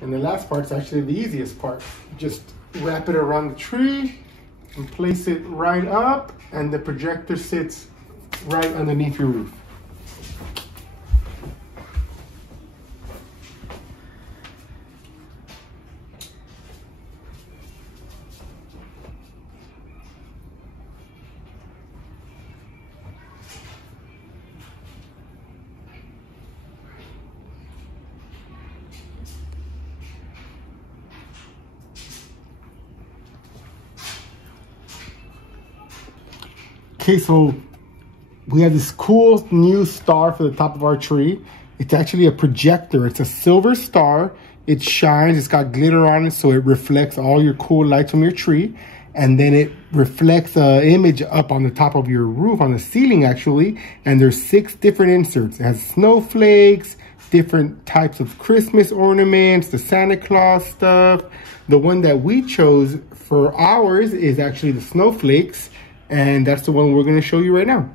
And the last part's actually the easiest part. Just wrap it around the tree and place it right up, and the projector sits right underneath your roof. Okay, so we have this cool new star for the top of our tree. It's actually a projector. It's a silver star. It shines. It's got glitter on it, so it reflects all your cool lights from your tree. And then it reflects an image up on the top of your roof, on the ceiling actually. And there's 6 different inserts. It has snowflakes, different types of Christmas ornaments, the Santa Claus stuff. The one that we chose for ours is actually the snowflakes. And that's the one we're going to show you right now.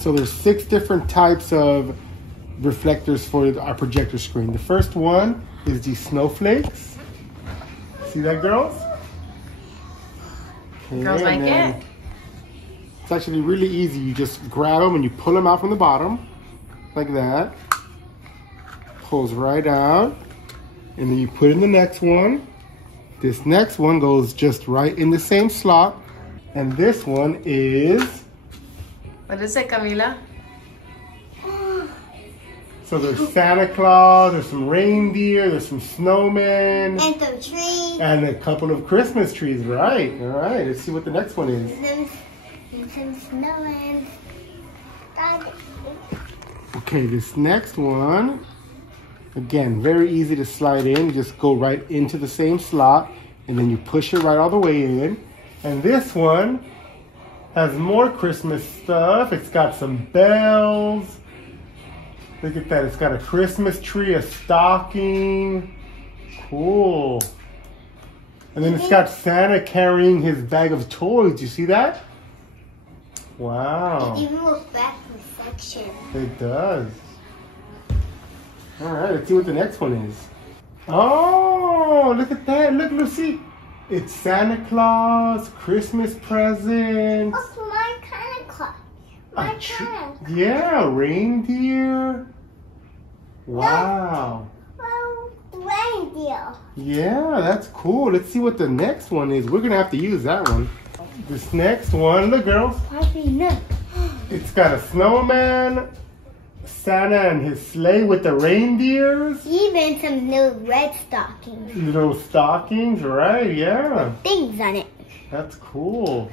So there's 6 different types of reflectors for our projector screen. The first one is the snowflakes. See that, girls? Okay, girls like it. It's actually really easy. You just grab them and you pull them out from the bottom, like that. Pulls right out. And then you put in the next one. This next one goes just right in the same slot. And this one is... What is it, Camila? So there's Santa Claus, there's some reindeer, there's some snowmen. And some trees. And a couple of Christmas trees, right. All right, let's see what the next one is. And some snowmen. Okay, this next one, again, very easy to slide in. You just go right into the same slot, and then you push it right all the way in. And this one has more Christmas stuff. It's got some bells. Look at that. It's got a Christmas tree, a stocking. Cool. And then it's got Santa carrying his bag of toys. You see that? Wow. It even looks back reflection. It does. All right, let's see what the next one is. Oh, look at that. Look, Lucy. It's Santa Claus, Christmas presents. What's my kind of Claus? My kind. Yeah, reindeer. Wow. Well, reindeer. Yeah, that's cool. Let's see what the next one is. We're going to have to use that one. This next one, look, girls. It's got a snowman, Santa and his sleigh with the reindeers. Even some little red stockings. Little stockings, right? Yeah. Things on it. That's cool.